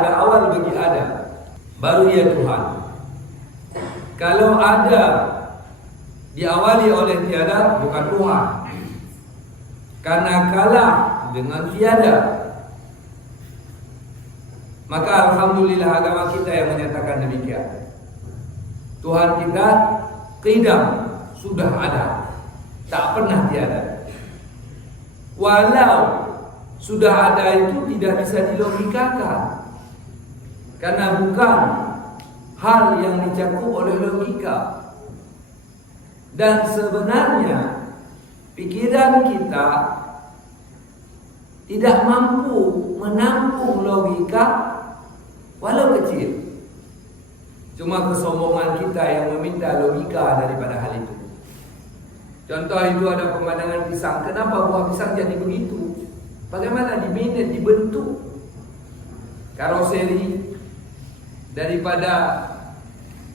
ada awal bagi ada, baru ia Tuhan. Kalau ada diawali oleh tiada, bukan Tuhan. Karena kalah dengan tiada. Maka alhamdulillah agama kita yang menyatakan demikian. Tuhan kita qidam, sudah ada, tak pernah tiada. Walau sudah ada itu tidak bisa dilogikakan, karena bukan hal yang dicakup oleh logika. Dan sebenarnya pikiran kita tidak mampu menampung logika walau kecil. Cuma kesombongan kita yang meminta logika daripada hal itu. Contoh itu ada pemandangan pisang. Kenapa buah pisang jadi begitu? Bagaimana dibentuk karoseri daripada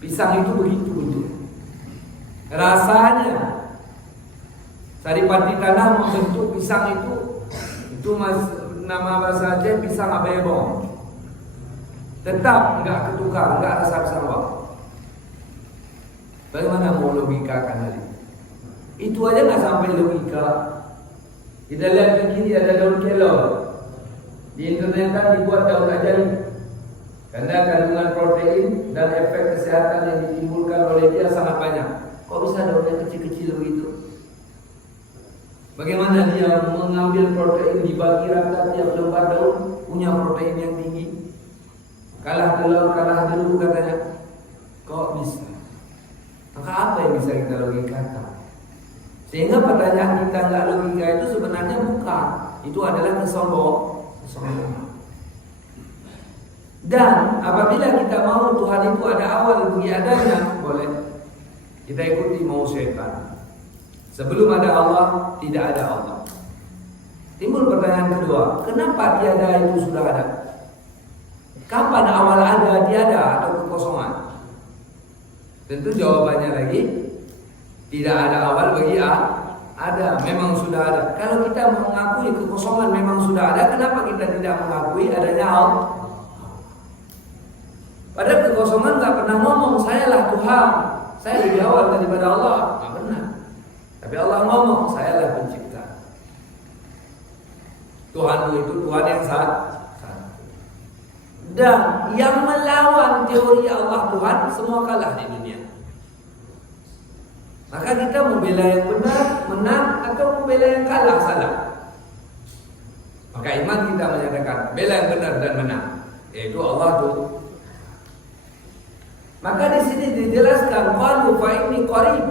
pisang itu begitu bentuk. Rasanya Saripati Tanah membentuk pisang itu nama bahasa Aceh pisang abebong. Tetap enggak ketukar, enggak rasa pisang bawang. Bagaimana mau logikakan hal ini? Itu aja enggak sampai logika. Kita lihat ke kiri ada daun kelor. Di internet kan dibuat daun ajaib. Karena kandungan protein dan efek kesehatan yang ditimbulkan oleh dia sangat banyak. Kok bisa daunnya kecil-kecil begitu? Bagaimana dia mengambil protein dibagi rata tiap lembar daun punya protein yang tinggi? Kalah telur, kalah jeruk katanya. Kok bisa? Maka apa yang bisa kita logikakan? Sehingga pertanyaan kita nggak logika itu sebenarnya bukan. Itu adalah kesombongan. Dan apabila kita mau Tuhan itu ada awal bagi adanya, boleh kita ikuti mau setan. Sebelum ada Allah, tidak ada Allah. Timbul pertanyaan kedua, kenapa tiada itu sudah ada? Kapan awal ada tiada atau kekosongan? Tentu jawabannya lagi, tidak ada awal bagi ada, memang sudah ada. Kalau kita mengakui kekosongan memang sudah ada, kenapa kita tidak mengakui adanya Allah? Padahal kekosongan tak pernah ngomong, sayalah Tuhan, saya lebih awal daripada Allah. Tak benar. Tapi Allah ngomong, sayalah pencipta. Tuhanmu itu Tuhan yang satu. Dan yang melawan teori Allah Tuhan semua kalah di dunia. Maka kita membela yang benar, menang, atau membela yang kalah, salah. Maka iman kita menyatakan bela yang benar dan menang, yaitu Allah tuh. Maka di sini dijelaskan qalu fa inni qarib.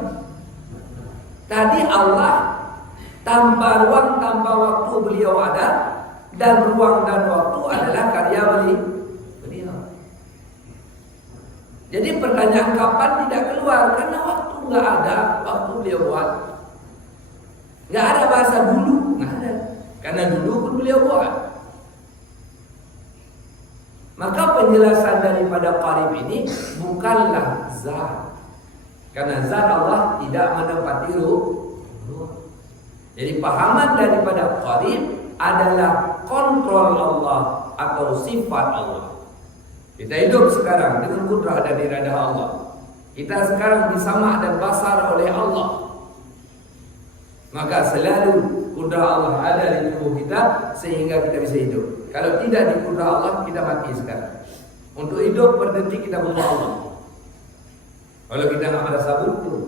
Tadi Allah tanpa ruang, tanpa waktu beliau ada, dan ruang dan waktu adalah karya beliau. Jadi pertanyaan kapan tidak keluar karena waktu nggak ada, waktu beliau buat. Nggak ada bahasa dulu, nggak ada. Karena dulu pun beliau buat. Maka penjelasan daripada qarib ini bukanlah zat. Karena zat Allah tidak menempati ruang. Jadi pahaman daripada qarib adalah kontrol Allah atau sifat Allah. Kita hidup sekarang dengan kudrah dan iradah Allah. Kita sekarang disama dan basar oleh Allah. Maka selalu kudrah Allah ada di tubuh kita sehingga kita bisa hidup. Kalau tidak di kudrah Allah, kita mati sekarang. Untuk hidup berhenti kita butuh Allah. Kalau kita nggak merasa butuh,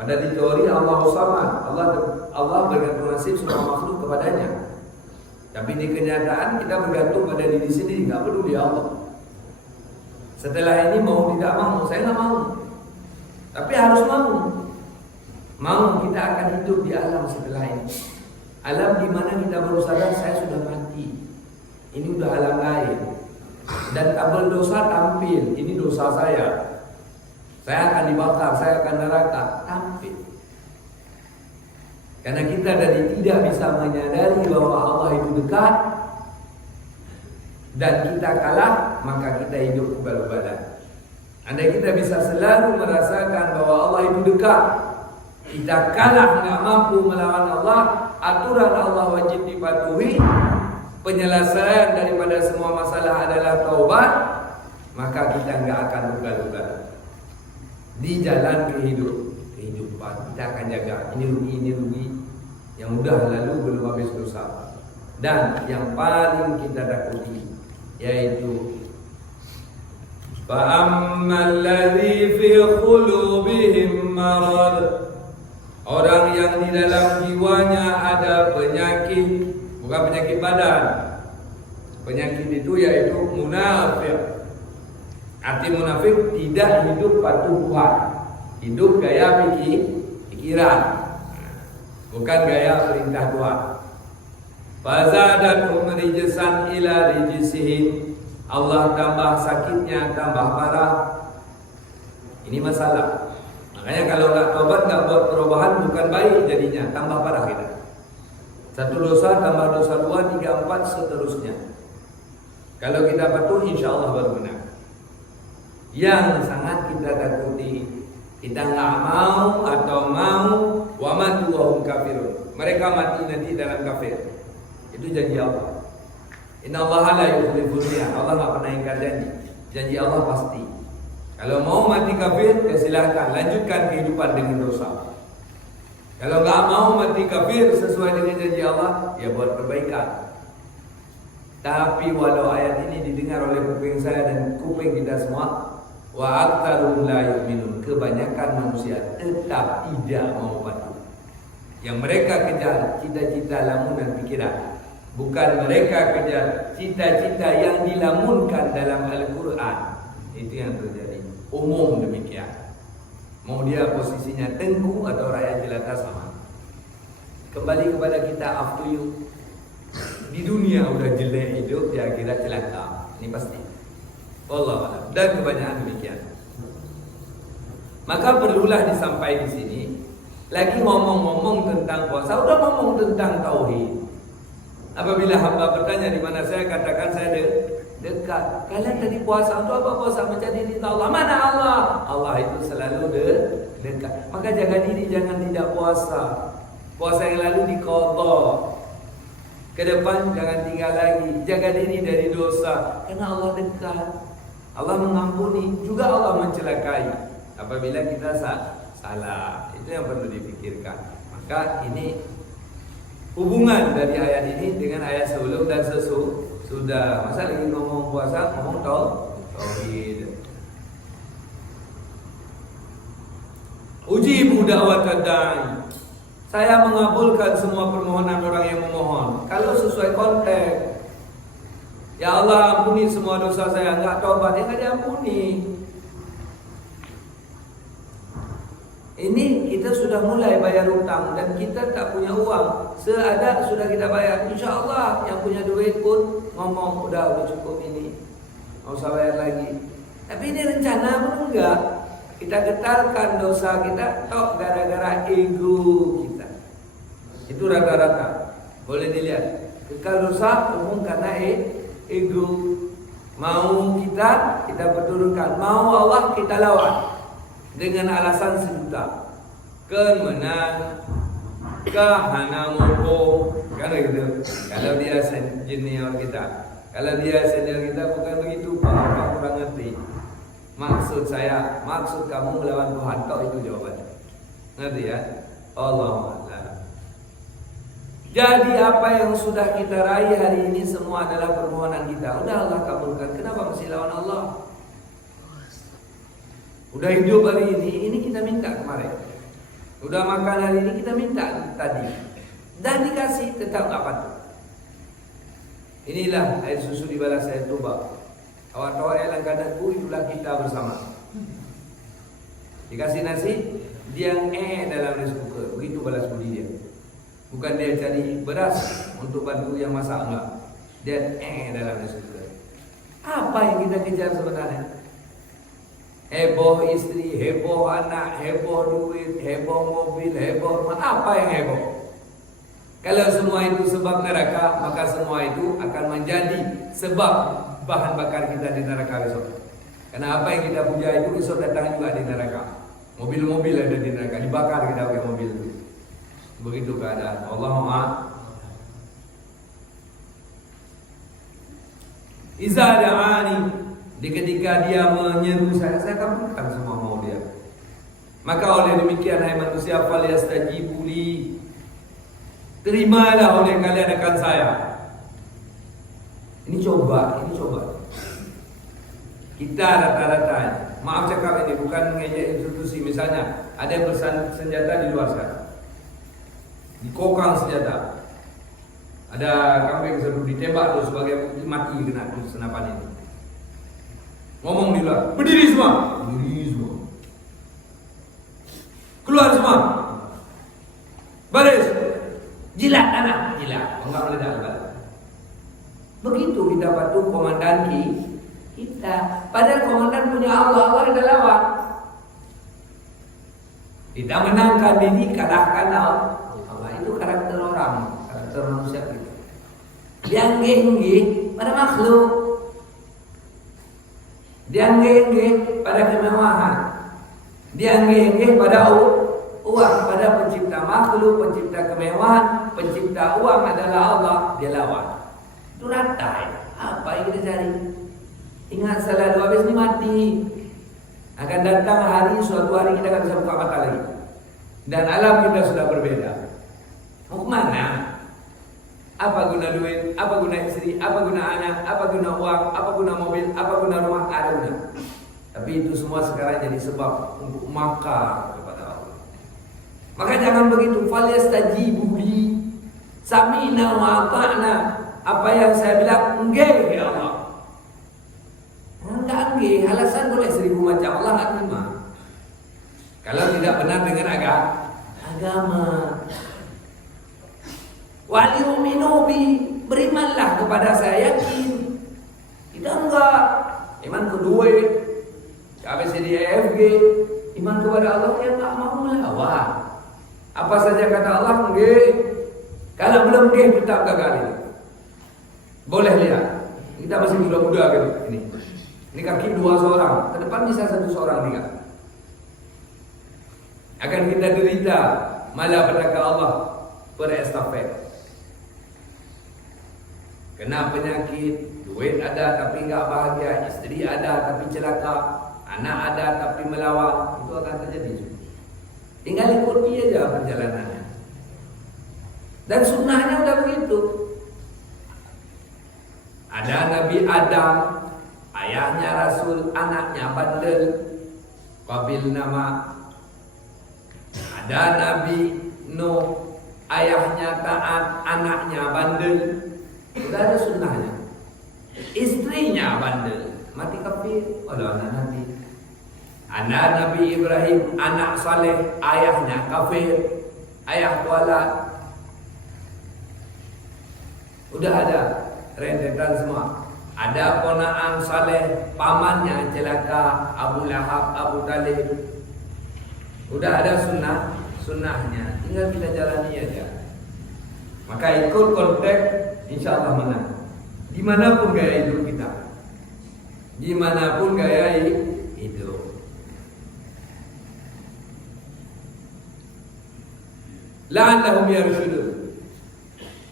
pada di teori Allah samad, Allah bergantung nasib semua makhluk kepadanya. Tapi di kenyataan kita bergantung pada diri sendiri, nggak peduli Allah. Setelah ini mau tidak mau, saya nggak mau. Tapi harus mau. Mau kita akan hidup di alam setelah ini. Alam di mana kita baru sadar saya sudah mati. Ini udah alam lain. Dan tabel dosa tampil. Ini dosa saya. Saya akan dibakar, saya akan neraka. Tampil. Karena kita dari tidak bisa menyadari bahwa Allah itu dekat dan kita kalah, maka kita hidup ugal-ugalan. Andai kita bisa selalu merasakan bahwa Allah itu dekat, kita kalah, nggak mampu melawan Allah, aturan Allah wajib dipatuhi, penyelesaian daripada semua masalah adalah sudah taubat, maka kita nggak akan luka-luka di jalan kehidupan. Kita akan jaga ini rugi, yang udah lalu belum habis dosa. Dan yang paling kita takuti yaitu fa'ammal ladzi fi qulubihim marad, orang yang di dalam jiwanya ada penyakit, bukan penyakit badan. Penyakit itu yaitu munafik. Arti munafik tidak hidup patuh Tuhan, hidup gaya pikiran, bukan gaya perintah Tuhan. Fazadatum rijsan ila rijsihim, Allah tambah sakitnya, tambah parah. Ini masalah. Makanya kalau nggak tobat, nggak buat perubahan, bukan baik jadinya, tambah parah kita. Satu dosa tambah dosa 2, 3, 4 seterusnya. Kalau kita patuh, insya Allah baru benar. Yang sangat kita takuti, kita nggak mau atau mau wamatu wahum kafirun, mereka mati nanti dalam kafir. Itu janji Allah. Inna Allah la yukhliful mi'ad. Allah nggak pernah ingkar janji. Janji Allah pasti. Kalau mau mati kafir, ya silakan lanjutkan kehidupan dengan dosa. Kalau nggak mau mati kafir sesuai dengan janji Allah, ya buat perbaikan. Tapi walau ayat ini didengar oleh kuping saya dan kuping kita semua, wa aktsaruhum la yu'minun, kebanyakan manusia tetap tidak mau patuh. Yang mereka kejar cita-cita lamunan pikiran, bukan mereka kejar cita-cita yang dilamunkan dalam Al-Quran. Itu yang terjadi. Umum demikian. Mau dia posisinya tengku atau rakyat jelata sama. Kembali kepada kita, up to you. Di dunia udah jelek hidup, ya kira celaka. Ini pasti. Allah dan kebanyakan demikian. Maka perlulah disampaikan di sini. Lagi ngomong-ngomong tentang puasa, udah ngomong tentang tauhid. Apabila hamba bertanya di mana saya, katakan saya dekat. Kalian tadi puasa untuk apa? Puasa mencari ridha Allah. Mana Allah? Allah itu selalu dekat. Maka jaga diri, jangan tidak puasa. Puasa yang lalu diqadha. Ke depan jangan tinggal lagi. Jaga diri dari dosa, karena Allah dekat. Allah mengampuni, juga Allah mencelakai apabila kita salah. Itu yang perlu dipikirkan. Maka ini hubungan dari ayat ini dengan ayat sebelum dan sesudah. Masa lagi ngomong puasa, ngomong tauhid. Ujibu da'watad da'i, saya mengabulkan semua permohonan orang yang memohon. Kalau sesuai konteks, ya Allah ampuni semua dosa saya, enggak tobat, ya enggak diampuni. Ini kita sudah mulai bayar utang dan kita tak punya uang. Seada sudah kita bayar. Insya Allah yang punya duit pun ngomong udah cukup ini, nggak usah bayar lagi. Tapi ini rencana pun enggak. Kita getarkan dosa kita tok gara-gara ego kita. Itu rata-rata. Boleh dilihat. Kekal dosa umum karena ego. Mau kita perturunkan, mau Allah kita lawan. Dengan alasan sejuta, kan menang, kahana moko, kan gitu. Kalau dia junior kita, kalau dia senior kita, bukan begitu Pak kurang ngerti. Maksud saya, maksud kamu melawan Tuhan, kau itu jawabannya. Ngerti ya? Allah. Jadi apa yang sudah kita raih hari ini semua adalah permohonan kita. Udah Allah kabulkan. Kenapa masih lawan Allah? Udah hidup hari ini kita minta kemarin. Udah makan hari ini, kita minta tadi. Dan dikasih, tetap gak patuh. Inilah air susu dibalas air tuba. Awak-awak yang kadaku, itulah kita bersama. Dikasih nasi, dia dalam rice cooker. Begitu balas budi dia. Bukan dia cari beras untuk bantu yang masak, enggak. Dia dalam rice cooker. Apa yang kita kejar sebenarnya? Heboh istri, heboh anak, heboh duit, heboh mobil, heboh rumah. Apa yang heboh? Kalau semua itu sebab neraka, maka semua itu akan menjadi sebab bahan bakar kita di neraka besok. Karena apa yang kita puja itu besok datang juga di neraka. Mobil-mobil ada di neraka, dibakar kita pakai mobil itu. Begitu keadaan. Allahumma. Iza da'ani, ketika dia menyeru saya kabulkan semua mau dia. Maka oleh demikian hai manusia, falyastajibu li, terimalah oleh kalian akan saya. Ini coba. Kita rata-rata, maaf cakap ini bukan ngejek institusi. Misalnya ada yang bersenjata di luar sana, dikokang senjata, ada kambing seru ditembak tuh sebagai mati kena senapan ini. Ngomong di luar, berdiri semua. Keluar semua. Baris. Jilat tanah, enggak meledak. Begitu kita patuh komandan kita. Padahal komandan punya Allah ada lawan. Kita menangkan diri, kalahkan Allah. Itu karakter orang, karakter manusia kita. Dianggih pada makhluk, dianggih pada kemewahan, dianggih pada uang, pada pencipta makhluk, pencipta kemewahan, pencipta uang adalah Allah, dia lawan. Itu rata ya. Apa yang kita cari? Ingat selalu habis ini mati. Akan datang hari, suatu hari kita akan bisa buka mata lagi. Dan alam kita sudah berbeda. Mau kemana? Apa guna duit? Apa guna istri? Apa guna anak? Apa guna uang? Apa guna mobil? Apa guna rumah? Ada guna. Tapi itu semua sekarang jadi sebab untuk makar kepada Allah. Maka jangan begitu. Falyastajibu li, sami'na wa ata'na. Apa yang saya bilang, enggak ya Allah. Enggak enggak, alasan boleh 1000 macam, Allah enggak terima. Kalau tidak benar dengan agama. Wali uminubi, berimanlah kepada saya, yakin. Kita enggak. Iman kedua, ABCDEFG, iman kepada Allah yang enggak mau melawan. Apa saja kata Allah, enggak. Kalau belum enggak, kita gagal ini. Boleh lihat, kita masih muda-muda gitu. Ini kaki 2 seorang, ke depan bisa 1 seorang tinggal. Akan kita derita malapetaka Allah berestafet. Kena penyakit, duit ada tapi enggak bahagia, istri ada tapi celaka, anak ada tapi melawan, itu akan terjadi. Tinggal ikuti aja perjalanannya. Dan sunnahnya udah begitu. Ada Nabi Adam, ayahnya Rasul, anaknya bandel, Qabil nama. Ada Nabi Nuh, ayahnya taat, anaknya bandel. Sudah ada sunnahnya. Istrinya bandel, mati kafir, walau anak Nabi. Anak Nabi Ibrahim, anak saleh, ayahnya kafir, ayah kualat. Udah ada rentetan semua. Ada ponaan saleh, pamannya celaka, Abu Lahab, Abu Talib. Udah ada sunnahnya, tinggal kita jalani aja. Maka ikut konteks, insya Allah menang. Dimanapun gaya hidup kita, dimanapun gaya hidup. La'allahum yarshudun.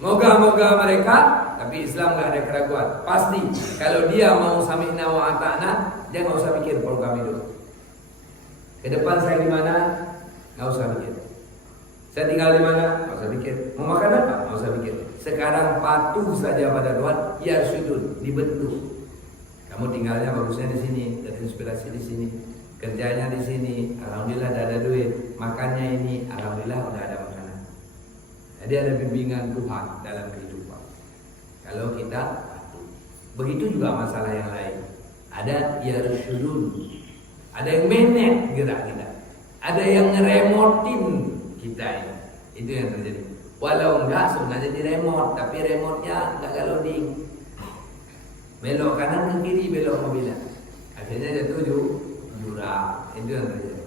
Moga-moga mereka, tapi Islam gak ada keraguan. Pasti kalau dia mau sami'na wa ata'na, dia gak usah mikir program hidup. Ke depan saya di mana? Gak usah mikir. Saya tinggal di mana? Gak usah mikir. Mau makan apa? Gak usah mikir. Sekarang patuh saja pada Tuhan. Ya sudut, dibentuk. Kamu tinggalnya bagusnya di sini, terinspirasi di sini, kerjanya di sini. Alhamdulillah ada duit. Makannya ini, alhamdulillah udah ada makanan. Jadi ada bimbingan Tuhan dalam kehidupan. Kalau kita patuh. Begitu juga masalah yang lain. Ada yarshudun. Ada yang manage gerak kita. Ada yang ngeremotin kita ini. Itu yang terjadi. Walau enggak sebenarnya di remote, tapi remote-nya enggak loading. Belok kanan ke kiri, belok mobilnya. Akhirnya jatuh jurang. Itu yang terjadi.